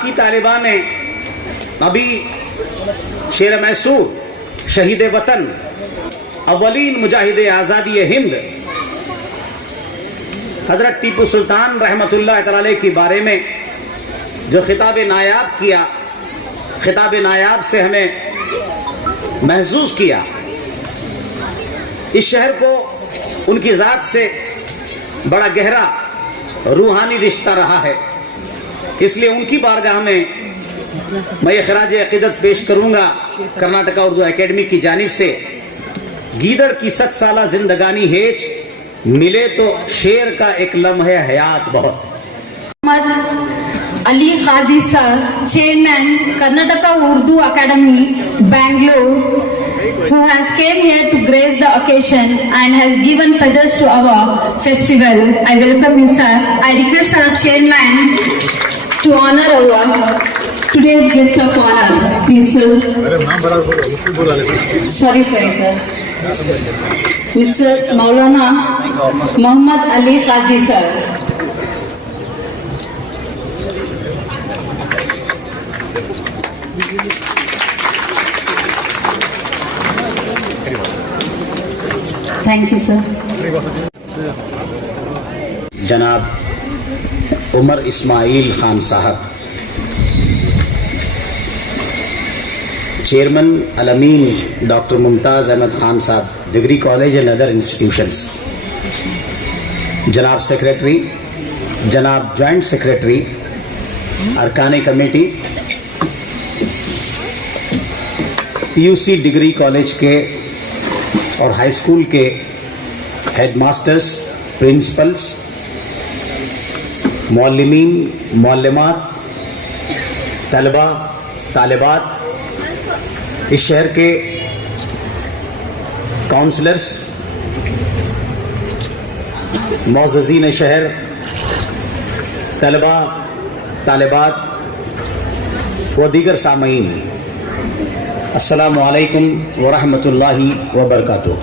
آپ کی طالبہ نے ابھی شیر میسور شہید وطن اولین مجاہد آزادی ہند حضرت ٹیپو سلطان رحمۃ اللہ تعالی کے بارے میں جو خطاب نایاب کیا، خطاب نایاب سے ہمیں محظوظ کیا، اس شہر کو ان کی ذات سے بڑا گہرا روحانی رشتہ رہا ہے، اس لیے ان کی بارگاہ میں یہ خراج عقیدت پیش کروں گا کرناٹکا اردو اکیڈمی کی جانب سے۔ گیدڑ کی 7 سالہ زندگانی ہیچ، ملے تو شیر کا ایک لمحہ حیات بہت۔ محمد علی قاضی سر، chairman Karnataka Urdu Academy, Bangalore, who has came here to grace the occasion and has given feathers to our festival. I welcome you, sir. I request our chairman to honor our today's guest of honor. Please, sir. Sorry, sir. Mr. Maulana Muhammad Ali Qazi, sir. Thank you, sir. جناب عمر اسماعیل خان صاحب، chairman الامین doctor ممتاز احمد خان صاحب، degree college and other institutions, جناب secretary, جناب joint secretary, ارکان committee, P U سی degree college کے اور high school کے head masters, principles, معلمین، معلمات، طلباء، طالبات، اس شہر کے کونسلرز، معززین شہر، طلباء، طالبات و دیگر سامعین، السلام علیکم ورحمۃ اللہ وبرکاتہ۔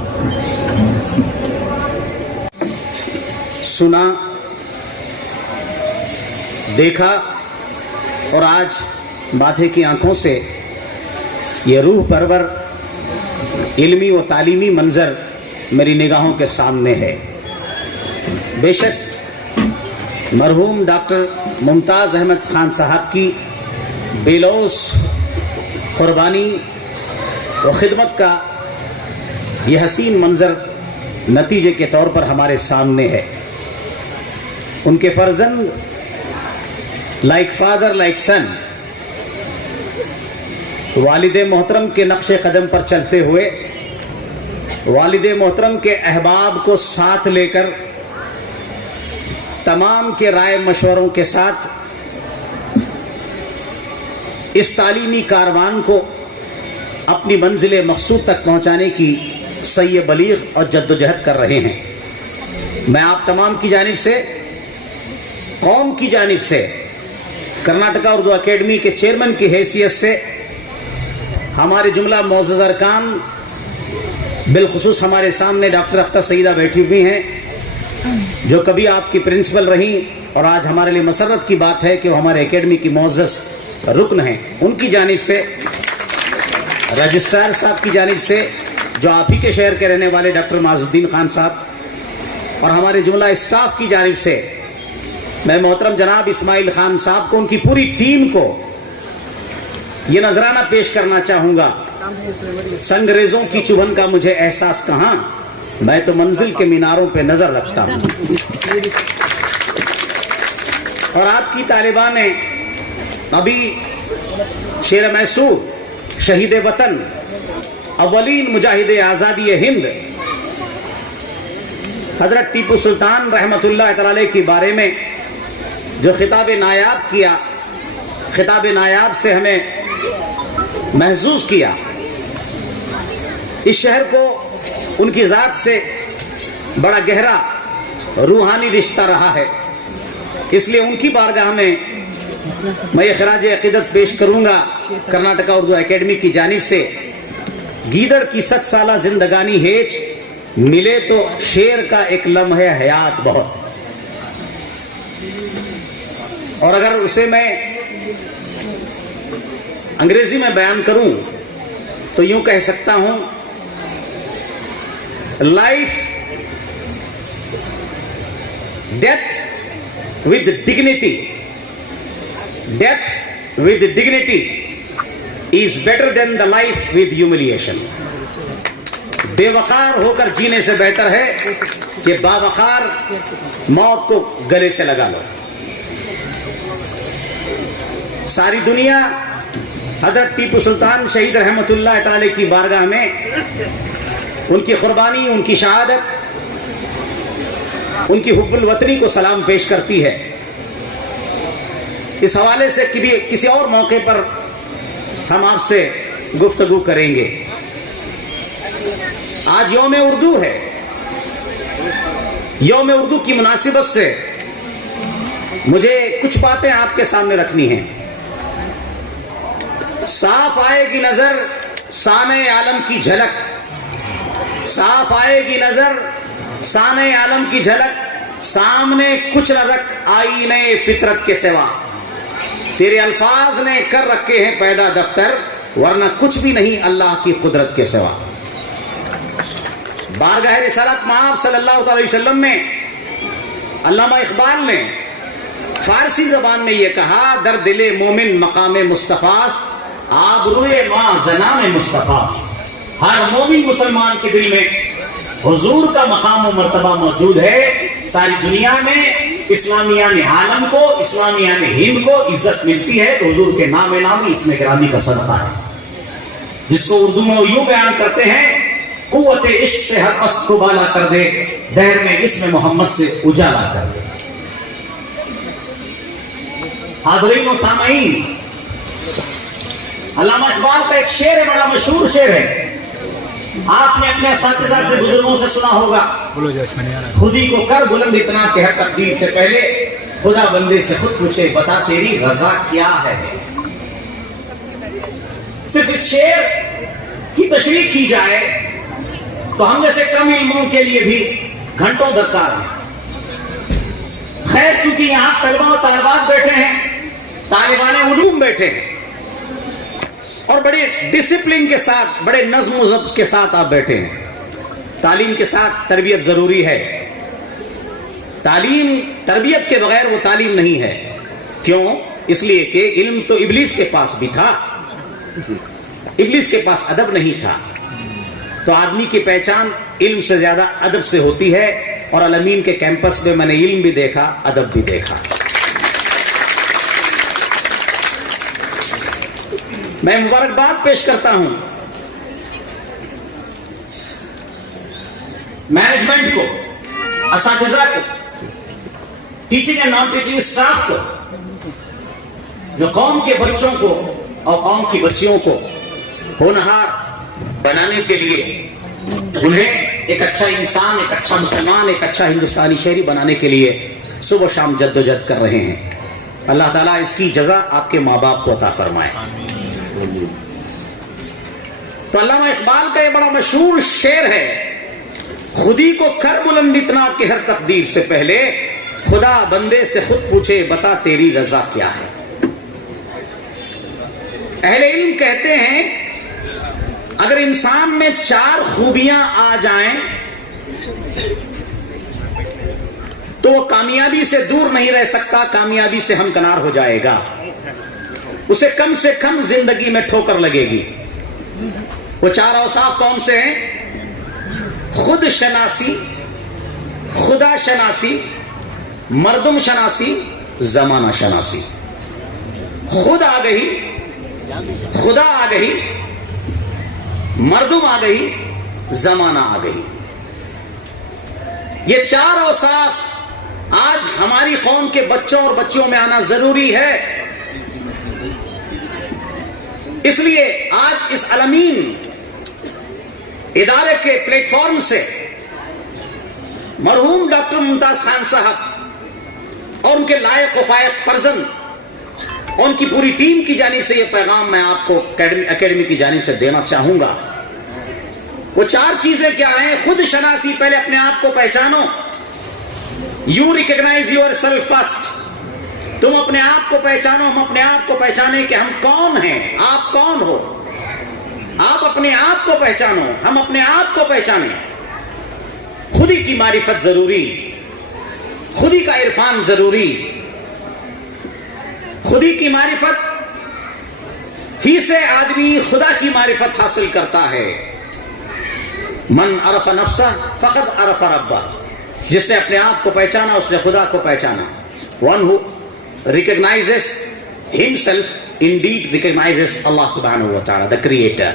سنا، دیکھا اور آج ماتھے کی آنکھوں سے یہ روح پرور علمی و تعلیمی منظر میری نگاہوں کے سامنے ہے۔ بے شک مرحوم ڈاکٹر ممتاز احمد خان صاحب کی بے لوث قربانی و خدمت کا یہ حسین منظر نتیجے کے طور پر ہمارے سامنے ہے۔ ان کے فرزند لائک فادر لائک سن، والد محترم کے نقش قدم پر چلتے ہوئے، والد محترم کے احباب کو ساتھ لے کر، تمام کے رائے مشوروں کے ساتھ اس تعلیمی کاروان کو اپنی منزل مقصود تک پہنچانے کی سعی بلیغ اور جدوجہد کر رہے ہیں۔ میں آپ تمام کی جانب سے، قوم کی جانب سے، کرناٹکا اردو اکیڈمی کے چیئرمین کی حیثیت سے، ہمارے جملہ معزز ارکان، بالخصوص ہمارے سامنے ڈاکٹر اختر سعیدہ بیٹھی ہوئی ہیں، جو کبھی آپ کی پرنسپل رہیں اور آج ہمارے لیے مسرت کی بات ہے کہ وہ ہمارے اکیڈمی کی معزز رکن ہیں، ان کی جانب سے، رجسٹرار صاحب کی جانب سے، جو آپ ہی کے شہر کے رہنے والے ڈاکٹر معاذ الدین خان صاحب، اور ہمارے جملہ اسٹاف کی جانب سے، میں محترم جناب اسماعیل خان صاحب کو، ان کی پوری ٹیم کو یہ نذرانہ پیش کرنا چاہوں گا۔ سنگریزوں کی چبھن کا مجھے احساس کہاں، میں تو منزل کے میناروں پہ نظر رکھتا ہوں۔ اور آپ کی طالبہ نے ابھی شیر میسور شہید وطن اولین مجاہد آزادی ہند حضرت ٹیپو سلطان رحمۃ اللہ تعالی کے بارے میں جو خطاب نایاب کیا، خطاب نایاب سے ہمیں محظوظ کیا، اس شہر کو ان کی ذات سے بڑا گہرا روحانی رشتہ رہا ہے، اس لیے ان کی بارگاہ میں یہ خراج عقیدت پیش کروں گا کرناٹکا اردو اکیڈمی کی جانب سے۔ گیدڑ کی 7 سالہ زندگانی ہیچ، ملے تو شیر کا ایک لمحہ حیات بہت۔ اور اگر اسے میں انگریزی میں بیان کروں تو یوں کہہ سکتا ہوں، life death with dignity, death with dignity is better than the life with humiliation. بے وقار ہو کر جینے سے بہتر ہے کہ باوقار موت کو گلے سے لگا لو. ساری دنیا حضرت ٹیپو سلطان شہید رحمت اللہ تعالی کی بارگاہ میں ان کی قربانی، ان کی شہادت، ان کی حب الوطنی کو سلام پیش کرتی ہے. اس حوالے سے کسی اور موقع پر ہم آپ سے گفتگو کریں گے. آج یوم اردو ہے. یوم اردو کی مناسبت سے مجھے کچھ باتیں آپ کے سامنے رکھنی ہیں. صاف آئے گی نظر سانع عالم کی جھلک، صاف آئے گی نظر سانع عالم کی جھلک، سامنے کچھ نہ رکھ آئینے فطرت کے سوا. تیرے الفاظ نے کر رکھے ہیں پیدا دفتر، ورنہ کچھ بھی نہیں اللہ کی قدرت کے سوا. بارگاہ رسالت مآب صلی اللہ علیہ وسلم میں علامہ اقبال نے فارسی زبان میں یہ کہا، در دل مومن مقام مصطفیٰ آبروئے ماں زنان مصطفیٰ. ہر مومن مسلمان کے دل میں حضور کا مقام و مرتبہ موجود ہے. ساری دنیا میں اسلامیان عالم کو، اسلامیان ہند کو عزت ملتی ہے تو حضور کے نام نامی اس میں گرامی کا صدقہ ہے، جس کو اردو میں یوں بیان کرتے ہیں، قوت عشق سے ہر پست کو بالا کر دے، دہر میں اسم محمد سے اجالا کر دے. حاضرین و سامعین، علامہ اقبال کا ایک شعر ہے، بڑا مشہور شعر ہے، آپ نے اپنے اساتذہ سے، بزرگوں سے سنا ہوگا، خودی کو کر بلند اتنا کہ ہر تقدیر سے پہلے خدا بندے سے خود پوچھے بتا تیری رضا کیا ہے. صرف اس شعر کی تشریح کی جائے تو ہم جیسے کم علموں کے لیے بھی گھنٹوں درکار ہے. خیر چونکہ یہاں طلبہ و طالبات بیٹھے ہیں، طالبان علوم بیٹھے ہیں، اور بڑے ڈسپلن کے ساتھ، بڑے نظم و ضبط کے ساتھ آپ بیٹھے ہیں. تعلیم کے ساتھ تربیت ضروری ہے. تعلیم، تربیت کے بغیر وہ تعلیم نہیں ہے. کیوں؟ اس لیے کہ علم تو ابلیس کے پاس بھی تھا، ابلیس کے پاس ادب نہیں تھا. تو آدمی کی پہچان علم سے زیادہ ادب سے ہوتی ہے، اور الامین کے کیمپس میں میں نے علم بھی دیکھا، ادب بھی دیکھا. میں مبارکباد پیش کرتا ہوں مینجمنٹ کو، اساتذہ کو، teaching and non teaching staff کو، جو قوم کے بچوں کو اور قوم کی بچیوں کو ہونہار بنانے کے لیے، انہیں ایک اچھا انسان، ایک اچھا مسلمان، ایک اچھا ہندوستانی شہری بنانے کے لیے صبح و شام جد و جہد کر رہے ہیں. اللہ تعالیٰ اس کی جزا آپ کے ماں باپ کو عطا فرمائے. تو علامہ اقبال کا یہ بڑا مشہور شعر ہے، خودی کو کر بلند اتنا کہ ہر تقدیر سے پہلے خدا بندے سے خود پوچھے بتا تیری رضا کیا ہے. اہل علم کہتے ہیں اگر انسان میں 4 خوبیاں آ جائیں تو وہ کامیابی سے دور نہیں رہ سکتا، کامیابی سے ہمکنار ہو جائے گا. اسے کم سے کم زندگی میں ٹھوکر لگے گی. وہ 4 اوصاف کون سے ہیں؟ خود شناسی، خدا شناسی، مردم شناسی، زمانہ شناسی. خود آ گئی، خدا آ گئی، مردم آ گئی، زمانہ آ گئی. یہ 4 اوصاف آج ہماری قوم کے بچوں اور بچیوں میں آنا ضروری ہے. اس لیے آج اس الامین ادارے کے پلیٹ فارم سے مرحوم ڈاکٹر ممتاز خان صاحب اور ان کے لائق و فائق فرزند اور ان کی پوری ٹیم کی جانب سے یہ پیغام میں آپ کو اکیڈمی کی جانب سے دینا چاہوں گا. وہ 4 چیزیں کیا ہیں؟ خود شناسی، پہلے اپنے آپ کو پہچانو. You recognise yourself first. تم اپنے آپ کو پہچانو، ہم اپنے آپ کو پہچانے کہ ہم کون ہیں، آپ کون ہو. آپ اپنے آپ کو پہچانو، ہم اپنے آپ کو پہچانیں. خودی کی معرفت ضروری، خودی کا عرفان ضروری. خودی کی معرفت ہی سے آدمی خدا کی معرفت حاصل کرتا ہے. من عرف نفسہ فقد عرف ربہ. جس نے اپنے آپ کو پہچانا اس نے خدا کو پہچانا. One who recognizes himself indeed recognizes Allah subhanahu wa ta'ala, the creator.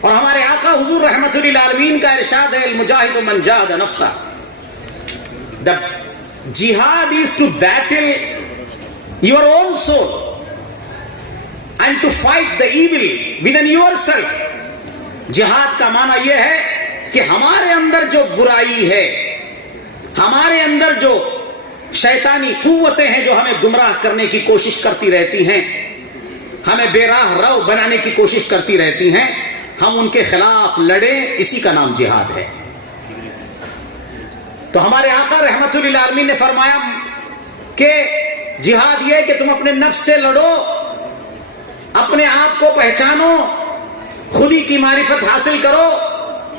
اور ہمارے آقا حضور رحمت للعالمین کا ارشاد ہے المجاہد من جاہد نفسہ. The jihad is to battle your own soul and to fight the evil within yourself. جہاد کا معنی یہ ہے کہ ہمارے اندر جو برائی ہے، ہمارے اندر جو شیطانی قوتیں ہیں جو ہمیں گمراہ کرنے کی کوشش کرتی رہتی ہیں، ہمیں بے راہ رو بنانے کی کوشش کرتی رہتی ہیں، ہم ان کے خلاف لڑیں. اسی کا نام جہاد ہے. تو ہمارے آقا رحمت للعالمین نے فرمایا کہ جہاد یہ ہے کہ تم اپنے نفس سے لڑو، اپنے آپ کو پہچانو، خودی کی معرفت حاصل کرو.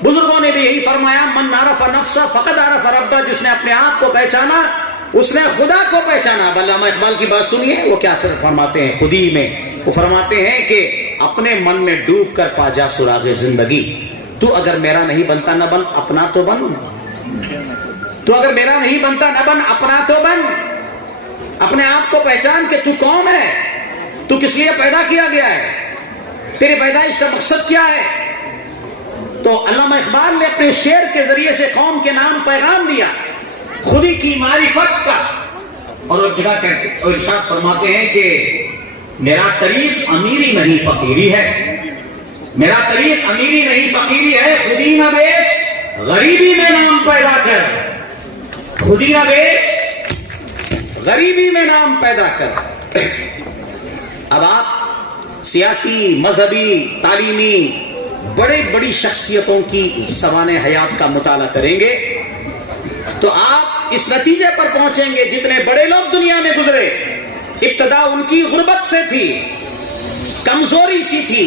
بزرگوں نے بھی یہی فرمایا من عرف نفسہ فقد عرف ربہ. جس نے اپنے آپ کو پہچانا اس نے خدا کو پہچانا. علامہ اقبال کی بات سنیے، وہ کیا فرماتے ہیں خودی میں؟ وہ فرماتے ہیں کہ اپنے من میں ڈوب کر پا جا سراغ زندگی. تو اگر میرا نہیں بنتا نہ بن، اپنا تو بن. تو اگر میرا نہیں بنتا نہ بن، اپنا تو بن. اپنے آپ کو پہچان کہ تو کون ہے، تو کس لیے پیدا کیا گیا ہے، تیری پیدائش کا مقصد کیا ہے. تو علامہ اقبال نے اپنے شعر کے ذریعے سے قوم کے نام پیغام دیا خودی کی معرفت کا. اور ایک جگہ ارشاد فرماتے ہیں کہ میرا طریق امیری نہیں فقیری ہے. میرا طریق امیری نہیں فقیری ہے. خودی نہ بیچ غریبی میں نام پیدا کر. خودی نہ بیچ غریبی میں نام پیدا کر. اب آپ سیاسی، مذہبی، تعلیمی بڑے بڑی شخصیتوں کی سوانح حیات کا مطالعہ کریں گے تو آپ اس نتیجے پر پہنچیں گے جتنے بڑے لوگ دنیا میں گزرے ابتدا ان کی غربت سے تھی، کمزوری سی تھی،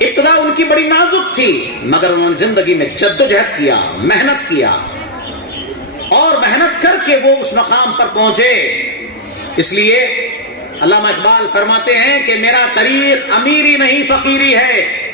ابتدا ان کی بڑی نازک تھی، مگر انہوں نے زندگی میں جدوجہد کیا، محنت کیا، اور محنت کر کے وہ اس مقام پر پہنچے. اس لیے علامہ اقبال فرماتے ہیں کہ میرا طریق امیری نہیں فقیری ہے.